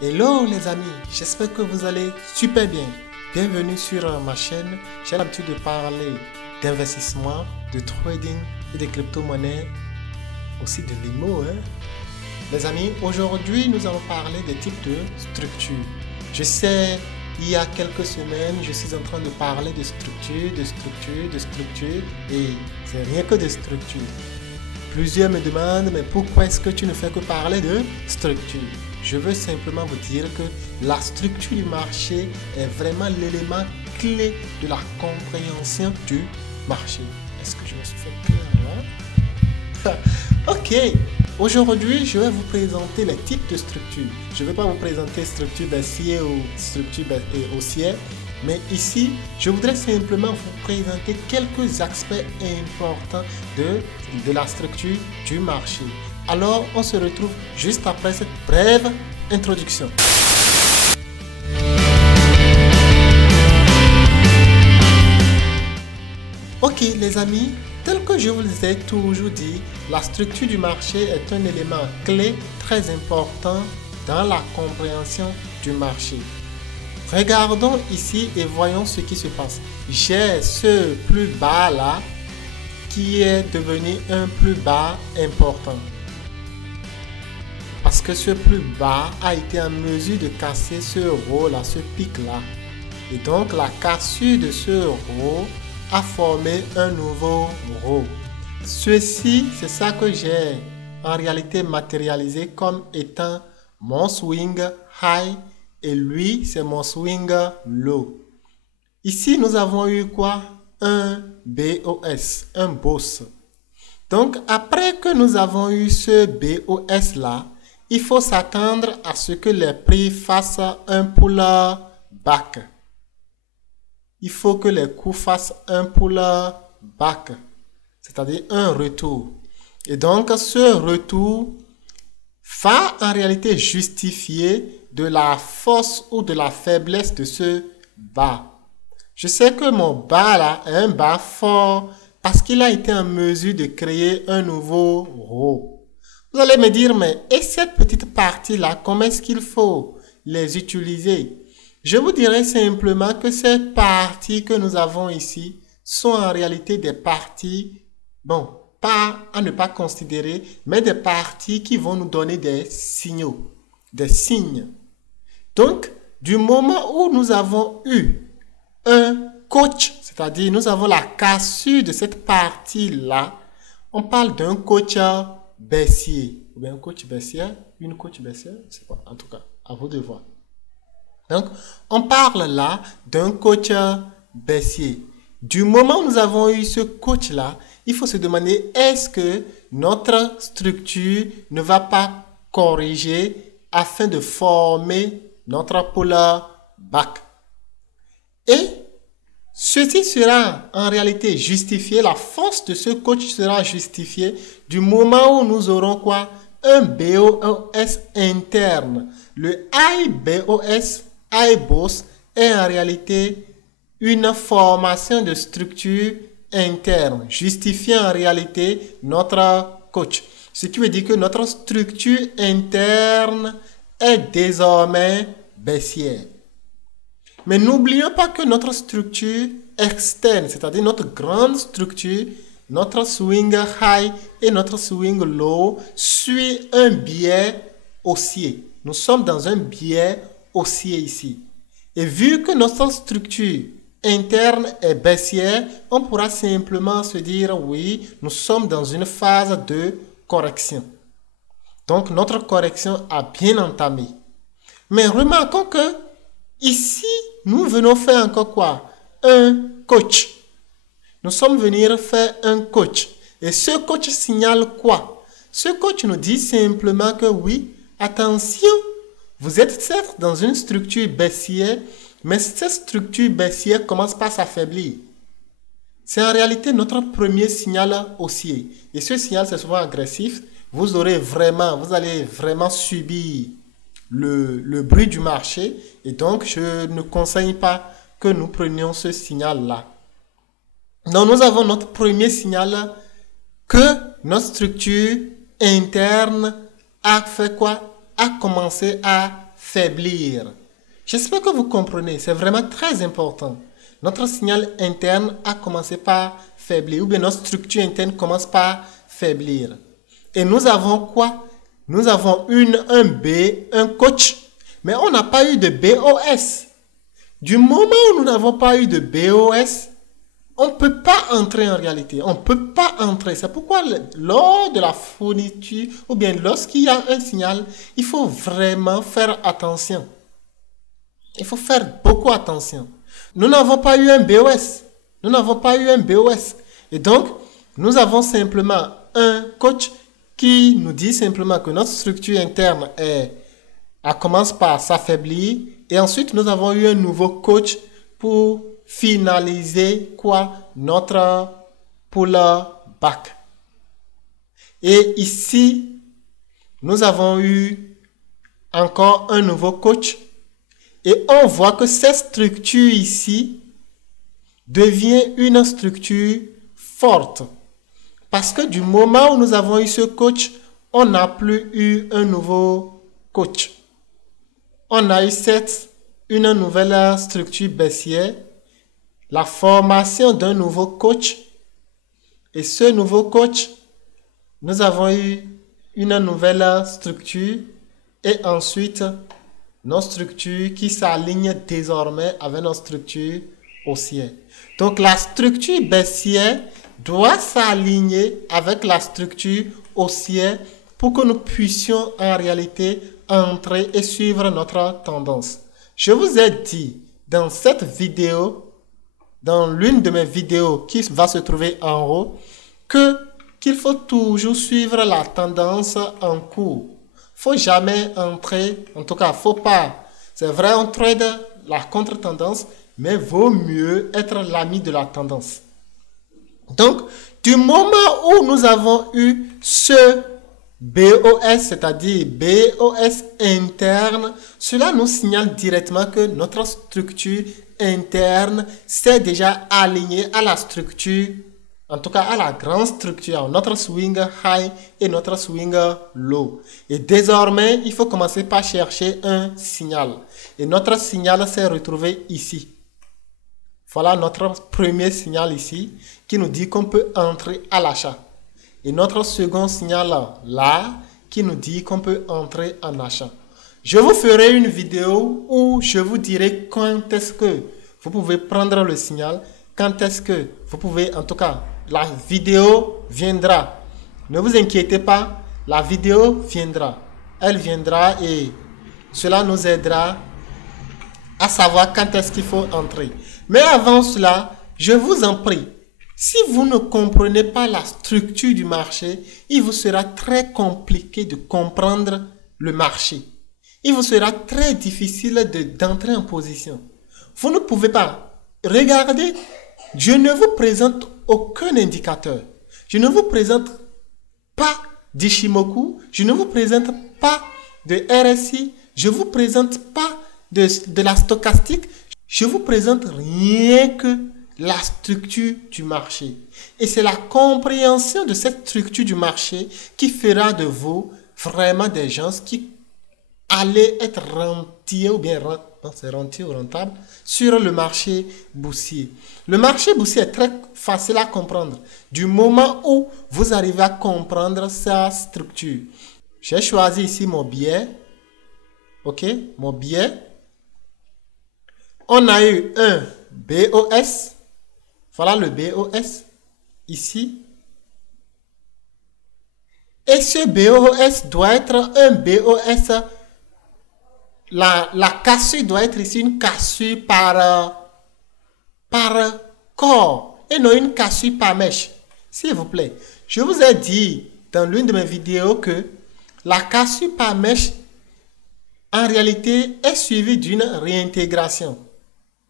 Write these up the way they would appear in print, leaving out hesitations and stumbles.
Hello les amis, j'espère que vous allez super bien. Bienvenue sur ma chaîne. J'ai l'habitude de parler d'investissement, de trading et de crypto-monnaies, aussi de l'IMO. Les amis, aujourd'hui nous allons parler des types de structures. Je sais, il y a quelques semaines, je suis en train de parler de structure, et c'est rien que de structure. Plusieurs me demandent, mais pourquoi est-ce que tu ne fais que parler de structure? Je veux simplement vous dire que la structure du marché est vraiment l'élément clé de la compréhension du marché. Est-ce que je me suis fait clair? Ok, aujourd'hui je vais vous présenter les types de structures. Je ne vais pas vous présenter structure baissière ou structure haussière, mais ici je voudrais simplement vous présenter quelques aspects importants de la structure du marché. Alors, on se retrouve juste après cette brève introduction. Ok les amis, tel que je vous ai toujours dit, la structure du marché est un élément clé très important dans la compréhension du marché. Regardons ici et voyons ce qui se passe. J'ai ce plus bas là qui est devenu un plus bas important. Parce que ce plus bas a été en mesure de casser ce haut là, ce pic là. Et donc la cassure de ce haut a formé un nouveau haut. Ceci, c'est ça que j'ai en réalité matérialisé comme étant mon swing high et lui, c'est mon swing low. Ici, nous avons eu quoi? Un BOS, un boss. Donc, après que nous avons eu ce BOS là, il faut s'attendre à ce que les prix fassent un pull-back. Il faut que les coûts fassent un pull-back, c'est-à-dire un retour. Et donc, ce retour va en réalité justifier de la force ou de la faiblesse de ce bas. Je sais que mon bas là est un bas fort parce qu'il a été en mesure de créer un nouveau haut. Vous allez me dire, mais et cette petite partie-là, comment est-ce qu'il faut les utiliser? Je vous dirais simplement que ces parties que nous avons ici sont en réalité des parties, bon, pas à ne pas considérer, mais des parties qui vont nous donner des signaux, des signes. Donc, du moment où nous avons eu un coach, c'est-à-dire nous avons la cassure de cette partie-là, on parle d'un coach baissier, ou bien un coach baissier, une coach baissière, je ne sais pas, en tout cas, à vous de voir. Donc, on parle là d'un coach baissier. Du moment où nous avons eu ce coach-là, il faut se demander, est-ce que notre structure ne va pas corriger afin de former notre pull-back? Et ceci sera en réalité justifié, la force de ce coach sera justifiée du moment où nous aurons quoi? Un BOS interne. Le IBOS, IBOS est en réalité une formation de structure interne, justifiant en réalité notre coach. Ce qui veut dire que notre structure interne est désormais baissière. Mais n'oublions pas que notre structure externe, c'est-à-dire notre grande structure, notre swing high et notre swing low, suit un biais haussier. Nous sommes dans un biais haussier ici. Et vu que notre structure interne est baissière, on pourra simplement se dire, oui, nous sommes dans une phase de correction. Donc, notre correction a bien entamé. Mais remarquons que ici, nous venons faire encore quoi? Un coach. Nous sommes venus faire un coach. Et ce coach signale quoi? Ce coach nous dit simplement que oui, attention, vous êtes certes dans une structure baissière, mais cette structure baissière commence par s'affaiblir. C'est en réalité notre premier signal haussier. Et ce signal, c'est souvent agressif. Vous allez vraiment subir le bruit du marché, et donc je ne conseille pas que nous prenions ce signal-là. Donc nous avons notre premier signal que notre structure interne a fait quoi? A commencé à faiblir. J'espère que vous comprenez, c'est vraiment très important. Notre signal interne a commencé par faiblir, ou bien notre structure interne commence par faiblir. Et nous avons quoi? Nous avons un B, un coach, mais on n'a pas eu de BOS. Du moment où nous n'avons pas eu de BOS, on ne peut pas entrer en réalité. On ne peut pas entrer. C'est pourquoi lors de la fourniture, ou bien lorsqu'il y a un signal, il faut vraiment faire attention. Il faut faire beaucoup attention. Nous n'avons pas eu un BOS. Nous n'avons pas eu un BOS. Et donc, nous avons simplement un coach qui nous dit simplement que notre structure interne elle commence par s'affaiblir. Et ensuite, nous avons eu un nouveau coach pour finaliser quoi? Notre pull-back. Et ici, nous avons eu encore un nouveau coach. Et on voit que cette structure ici devient une structure forte. Parce que du moment où nous avons eu ce coach, on n'a plus eu un nouveau coach. On a eu une nouvelle structure baissière, la formation d'un nouveau coach. Et ce nouveau coach, nous avons eu une nouvelle structure et ensuite nos structures qui s'alignent désormais avec nos structures haussières. Donc la structure baissière doit s'aligner avec la structure haussière pour que nous puissions en réalité entrer et suivre notre tendance. Je vous ai dit dans cette vidéo, dans l'une de mes vidéos qui va se trouver en haut, qu'il faut toujours suivre la tendance en cours. Faut jamais entrer, en tout cas, faut pas. C'est vrai, on trade la contre-tendance, mais vaut mieux être l'ami de la tendance. Donc, du moment où nous avons eu ce BOS, c'est-à-dire BOS interne, cela nous signale directement que notre structure interne s'est déjà alignée à la structure, en tout cas à la grande structure, notre swing high et notre swing low. Et désormais, il faut commencer par chercher un signal. Et notre signal s'est retrouvé ici. Voilà notre premier signal ici qui nous dit qu'on peut entrer à l'achat. Et notre second signal là qui nous dit qu'on peut entrer en achat. Je vous ferai une vidéo où je vous dirai quand est-ce que vous pouvez prendre le signal, quand est-ce que vous pouvez, en tout cas, la vidéo viendra. Ne vous inquiétez pas, la vidéo viendra. Elle viendra et cela nous aidera à savoir quand est-ce qu'il faut entrer. Mais avant cela, je vous en prie, si vous ne comprenez pas la structure du marché, il vous sera très compliqué de comprendre le marché. Il vous sera très difficile d'entrer en position. Vous ne pouvez pas. Regardez, je ne vous présente aucun indicateur. Je ne vous présente pas d'Ishimoku. Je ne vous présente pas de RSI. Je ne vous présente pas de la stochastique. Je vous présente rien que la structure du marché. Et c'est la compréhension de cette structure du marché qui fera de vous vraiment des gens qui allaient être rentiers ou bien rentiers ou rentables sur le marché boursier. Le marché boursier est très facile à comprendre du moment où vous arrivez à comprendre sa structure. J'ai choisi ici mon billet. Ok, mon billet. On a eu un BOS. Voilà le BOS ici. Et ce BOS doit être un BOS. La cassure doit être ici une cassure par corps et non une cassure par mèche. S'il vous plaît. Je vous ai dit dans l'une de mes vidéos que la cassure par mèche en réalité est suivie d'une réintégration.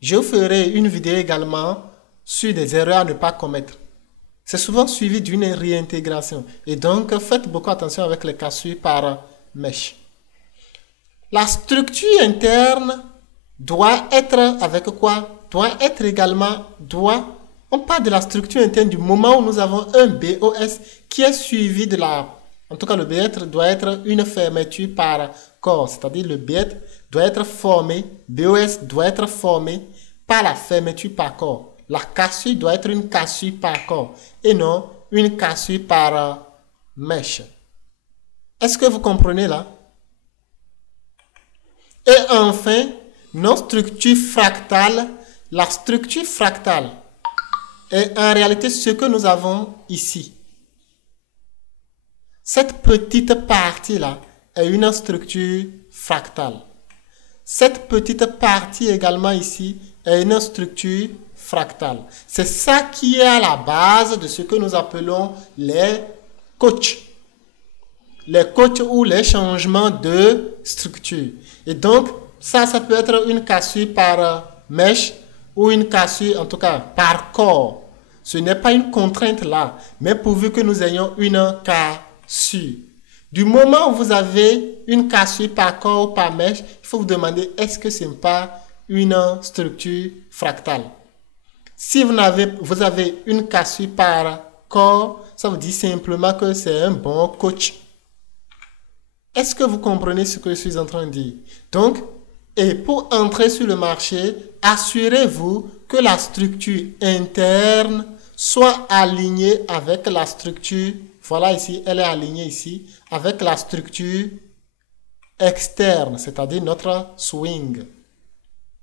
Je ferai une vidéo également sur des erreurs à ne pas commettre. C'est souvent suivi d'une réintégration. Et donc, faites beaucoup attention avec les cassures par mèche. La structure interne doit être avec quoi? Doit être également, on parle de la structure interne du moment où nous avons un BOS qui est suivi de en tout cas le BOS doit être une fermeture par corps, c'est-à-dire le BOS doit être formé, BOS doit être formé par la fermeture par corps. La cassure doit être une cassure par corps et non une cassure par mèche. Est-ce que vous comprenez là? Et enfin, notre structure fractale. La structure fractale est en réalité ce que nous avons ici. Cette petite partie-là est une structure fractale. Cette petite partie également ici est une structure fractale. C'est ça qui est à la base de ce que nous appelons les coachs. Les coachs ou les changements de structure. Et donc, ça peut être une cassure par mèche ou une cassure, en tout cas, par corps. Ce n'est pas une contrainte là, mais pourvu que nous ayons une cassure. Du moment où vous avez une cassure par corps ou par mèche, il faut vous demander, est-ce que ce n'est pas une structure fractale? Si vous avez une cassure par corps, ça vous dit simplement que c'est un bon coach. Est-ce que vous comprenez ce que je suis en train de dire? Donc, et pour entrer sur le marché, assurez-vous que la structure interne soit alignée avec la structure, voilà ici, elle est alignée ici, avec la structure externe, c'est-à-dire notre swing.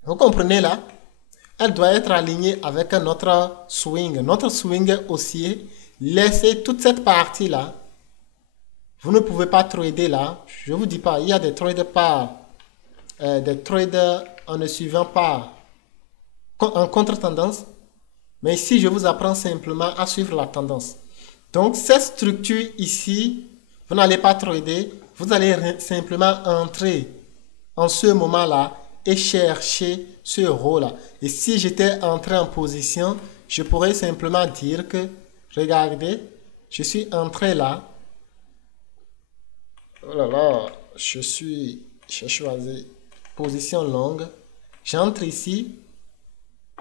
Vous comprenez là? Elle doit être alignée avec notre swing. Notre swing haussier, laissez toute cette partie-là. Vous ne pouvez pas trader là. Je ne vous dis pas, il y a des traders en ne suivant pas en contre-tendance. Mais ici, je vous apprends simplement à suivre la tendance. Donc, cette structure ici, vous n'allez pas trader. Vous allez simplement entrer en ce moment-là et chercher ce euro-là. Et si j'étais entré en position, je pourrais simplement dire que, regardez, je suis entré là. Oh là là, j'ai choisi position longue. J'entre ici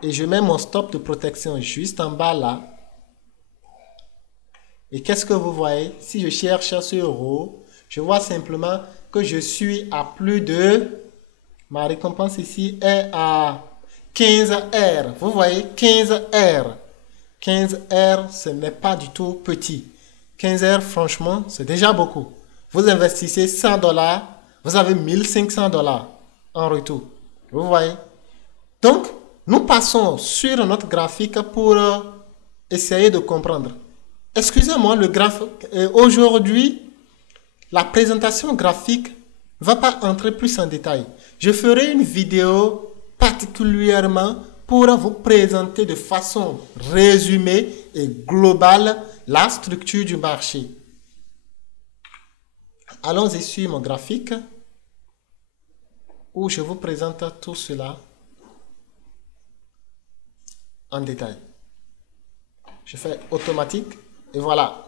et je mets mon stop de protection juste en bas là. Et qu'est-ce que vous voyez? Si je cherche ce euro, je vois simplement que je suis à plus de... Ma récompense ici est à 15 R. Vous voyez, 15 R. 15 R, ce n'est pas du tout petit. 15 R, franchement, c'est déjà beaucoup. Vous investissez 100 $, vous avez 1500 $ en retour. Vous voyez? Donc, nous passons sur notre graphique pour essayer de comprendre. Excusez-moi, le graphique. Aujourd'hui, la présentation graphique ne va pas entrer plus en détail. Je ferai une vidéo particulièrement pour vous présenter de façon résumée et globale la structure du marché. Allons-y sur mon graphique où je vous présente tout cela en détail. Je fais automatique et voilà.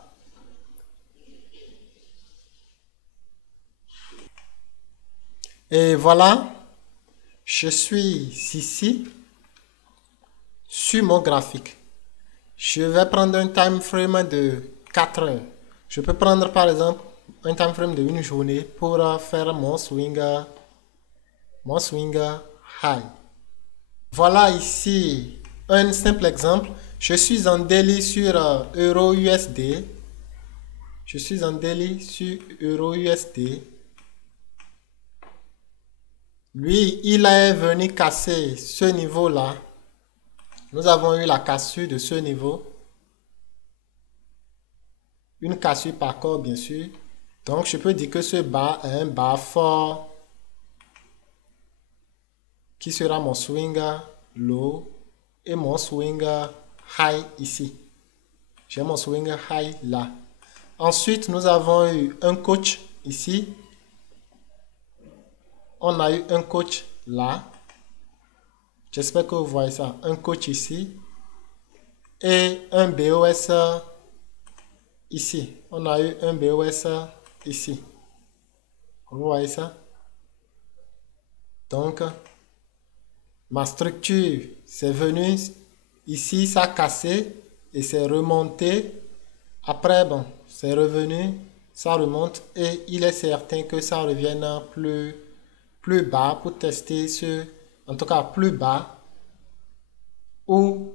Et voilà, je suis ici sur mon graphique. Je vais prendre un time frame de 4 heures. Je peux prendre par exemple un time frame de une journée pour faire mon swing high. Voilà ici un simple exemple. Je suis en daily sur Euro USD. Je suis en daily sur Euro USD. Lui, il est venu casser ce niveau-là. Nous avons eu la cassure de ce niveau. Une cassure par corps, bien sûr. Donc, je peux dire que ce bas est un bas fort qui sera mon swing low et mon swing high ici. J'ai mon swing high là. Ensuite, nous avons eu un coach ici. On a eu un coach là. J'espère que vous voyez ça. Un coach ici. Et un BOS ici. On a eu un BOS ici. Vous voyez ça? Donc, ma structure, c'est venu ici, ça a cassé et c'est remonté. Après, bon, c'est revenu, ça remonte et il est certain que ça revienne plus plus bas pour tester en tout cas plus bas, ou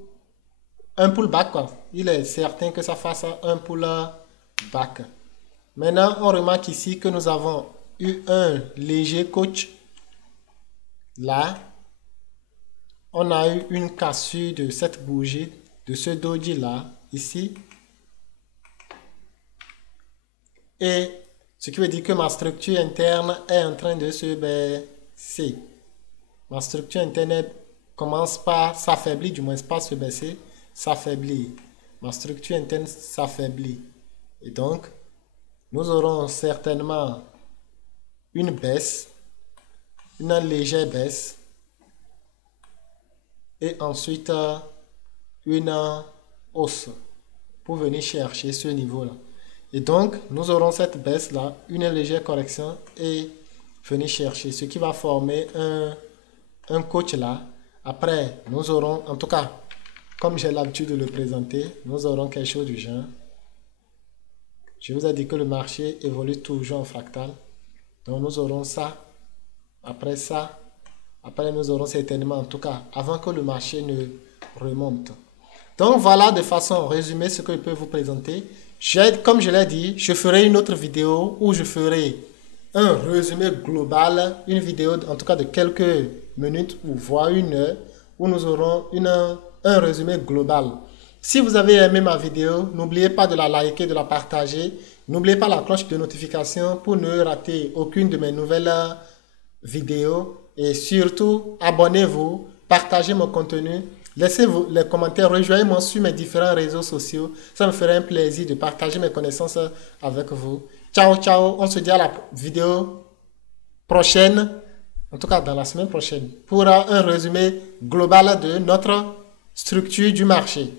un pullback, quoi. Il est certain que ça fasse un pullback. Maintenant, on remarque ici que nous avons eu un léger coach. Là, on a eu une cassure de cette bougie, de ce doji là, ici. Et ce qui veut dire que ma structure interne est en train de se baisser. Ma structure interne commence par s'affaiblir, du moins pas se baisser, s'affaiblir. Ma structure interne s'affaiblit. Et donc, nous aurons certainement une baisse, une légère baisse, et ensuite une hausse pour venir chercher ce niveau-là. Et donc, nous aurons cette baisse-là, une légère correction et venir chercher ce qui va former un coach là. Après, nous aurons, en tout cas, comme j'ai l'habitude de le présenter, nous aurons quelque chose du genre. Je vous ai dit que le marché évolue toujours en fractal. Donc, nous aurons ça. Après ça, après nous aurons certainement, en tout cas, avant que le marché ne remonte. Donc, voilà de façon résumée ce que je peux vous présenter. Comme je l'ai dit, je ferai une autre vidéo où je ferai un résumé global, une vidéo en tout cas de quelques minutes ou voire une heure, où nous aurons un résumé global. Si vous avez aimé ma vidéo, n'oubliez pas de la liker, de la partager. N'oubliez pas la cloche de notification pour ne rater aucune de mes nouvelles vidéos. Et surtout, abonnez-vous, partagez mon contenu. Laissez les commentaires, rejoignez-moi sur mes différents réseaux sociaux. Ça me ferait un plaisir de partager mes connaissances avec vous. Ciao, ciao. On se dit à la vidéo prochaine, en tout cas dans la semaine prochaine, pour un résumé global de notre structure du marché.